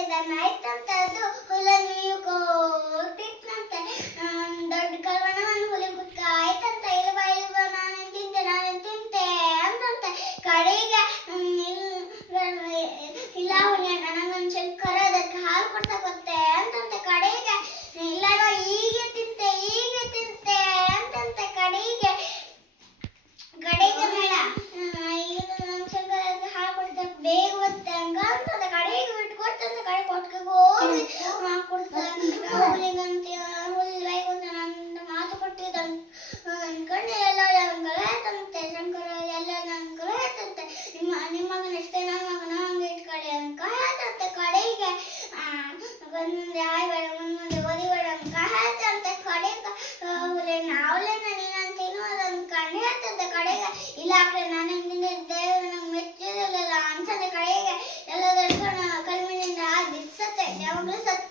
ಆಯ್ತಂತೆ ಅದು ಹುಲ್ಲನ್ನು ಕೊಟ್ಟಿತ್ತಂತೆ. ದೊಡ್ಡ ಕಲ್ವನ ಒಂದು ಹುಲಿ ಕುತ್ಕ ಆಯ್ತಂತ. ಇಲ್ವಾ ಇಲ್ವಾ ನಾನೇನ್ ತಿಂತೆ ಅಂತಂತೆ. ಕಡೆಗೆ ಇಲ್ಲ ಹುಲಿ ನನಗೊಂದು ಸ್ವಲ್ಪ ಕರೋದಕ್ಕೆ ಹಾಲು ಕೊಡ್ಸಕ್ ಗೊತ್ತೆ ಅಂತಂತೆ. ಕಡೆಗೆ ಇಲ್ಲವಾ ಹೀಗೆ ತಿಂತೆ ಅಂತಂತೆ. ಕಡೆಗೆ ಮೇಡ ಈಗ ನಂಗೆ ಸ್ವಲ್ಪ ಹಾಲು ಕೊಡ್ಸಕ್ ಬೇಗ ಬರುತ್ತೆ ಹಂಗ ಅಂತಂತೆ. ಕಡೆಗೆ ಬಿಟ್ಕೊಡ್ತಂತೆ. ಕಡೆ ಕೊಟ್ಗೆ ಹೋಗಿ ಕೊಡ್ತಾನೆ ಹುಲಿಗಂತೆ. ಹುಲಿ ಬೈಕೊಂತ ನನ್ನ ಮಾತು ಕೊಟ್ಟಿದ್ದಂತೆ ಅನ್ಕೊಂಡು ಎಲ್ಲ ಅಂಕಲ್ ಹೇಳ್ತಂತೆ. ಶಂಕರ ಎಲ್ಲ ಅಂಕಲ್ ಹೇಳ್ತಂತೆ. ನಿಮ್ಮ ಮಗನ ಎಷ್ಟೇ ನನ್ನ ಮಗನ ಹಂಗೆ ಇಟ್ಕೊಳ್ಳಿ ಅಂಕ ಹೇಳ್ತಂತೆ. ಕಡೆಗೆ ಮುಂದೆ ಆಯ್ಬೇಡ ಮುಂದೆ ಓದಿಬೇಡ ಅಂಕ ಹೇಳ್ತಂತೆ. ಕಡೆಗೆ ಹುಲಿ ನಾವ್ಲೇನ ನೀನಂತ ತಿನ್ನುವುದು ಅನ್ಕೊಂಡು ಹೇಳ್ತಂತೆ. ಕಡೆಗೆ ಇಲ್ಲ ಹಾಕ್ರೆ ನಾನು ದೇವರು ನಂಗೆ ಮೆಚ್ಚಿರಲಿಲ್ಲ ಅನ್ಸತ್ತೆ. ಕಡೆಗೆ ಎಲ್ಲ ದಡ್ಕೊಂಡು ಕಲ್ಮಿನಿಂದ ಬಿಡ್ಸತ್ತೆ. ಯಾವಾಗಲೂ ಸತ್ತು